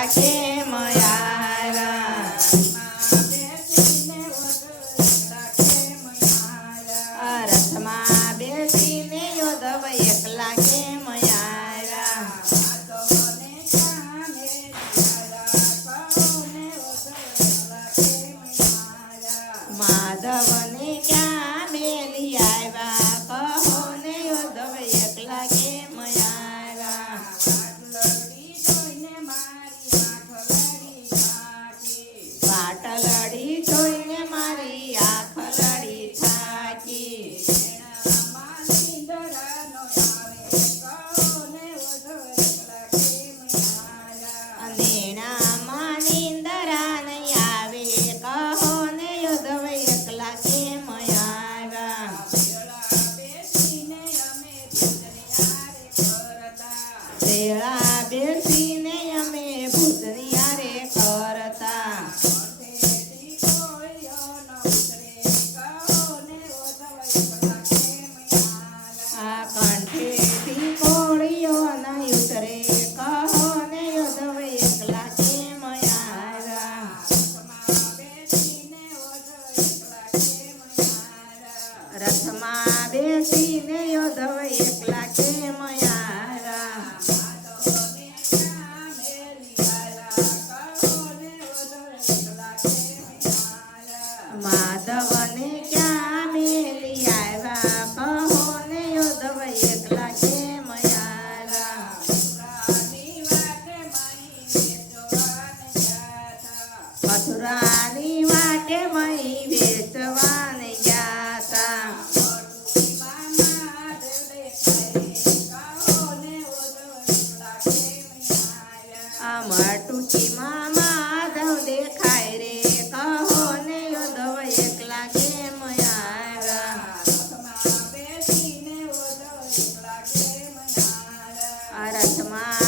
એકલા કેમ આવ્યા રથમાં બેસીને યોધવ એકલા કેમ આવ્યા માધવને ક્યાં મેલી આવ્યા કહો ને યોધવ એકલા કેમ આવ્યા પાટલડી જોઈને મારી આંખ લડી થાકી નેણામાં નીંદરા નહીં આવે કહો ને યોધવ એકલા કેમ આવ્યા શેળા બેસીને અમે ભૂતની હારે કરતા આ કંઠેથી કોળીઓ નહીં ઉતરે કહો ને યોધવ એકલા કેમ આવ્યા રથમાં બેસીને યોધવ એકલા કેમ આવ્યા માધવને ક્યાં મેલી આવ્યા કહો ને યોધવ એકલા કેમ આવ્યા મથુરાની વાટે મહી વેચવાને ગયા તા આ માટુકીમાં માધવ દેખાય રે કહો ને યોધવ એકલા કેમ આવ્યા આ રથમાં